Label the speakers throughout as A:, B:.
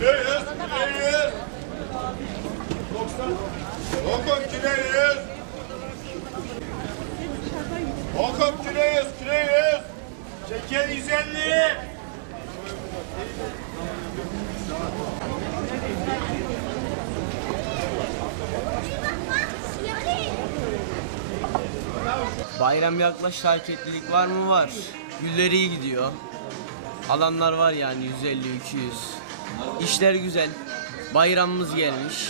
A: Güneyir! 90! Okun Güneyir! Bayram yaklaştı hareketlilik var mı? Var. Güller iyi gidiyor. Alanlar var yani 150 200. İşler güzel. Bayramımız gelmiş.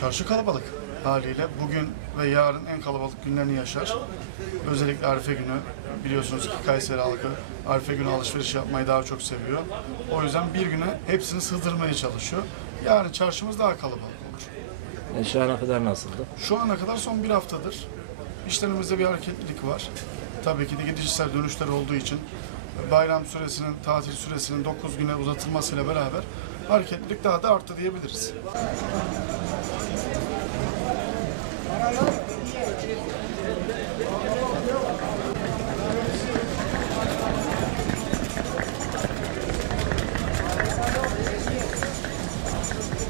B: Çarşı kalabalık haliyle. Bugün ve yarın en kalabalık günlerini yaşar. Özellikle Arife günü. Biliyorsunuz ki Kayseri halkı Arife günü alışveriş yapmayı daha çok seviyor. O yüzden bir güne hepsini sığdırmaya çalışıyor. Yarın çarşımız daha kalabalık olur.
C: E, şu ana kadar nasıldı?
B: Şu ana kadar son bir haftadır işlerimizde bir hareketlilik var. Tabii ki de gidişler dönüşler olduğu için bayram süresinin, tatil süresinin 9 güne uzatılmasıyla beraber hareketlilik daha da arttı diyebiliriz.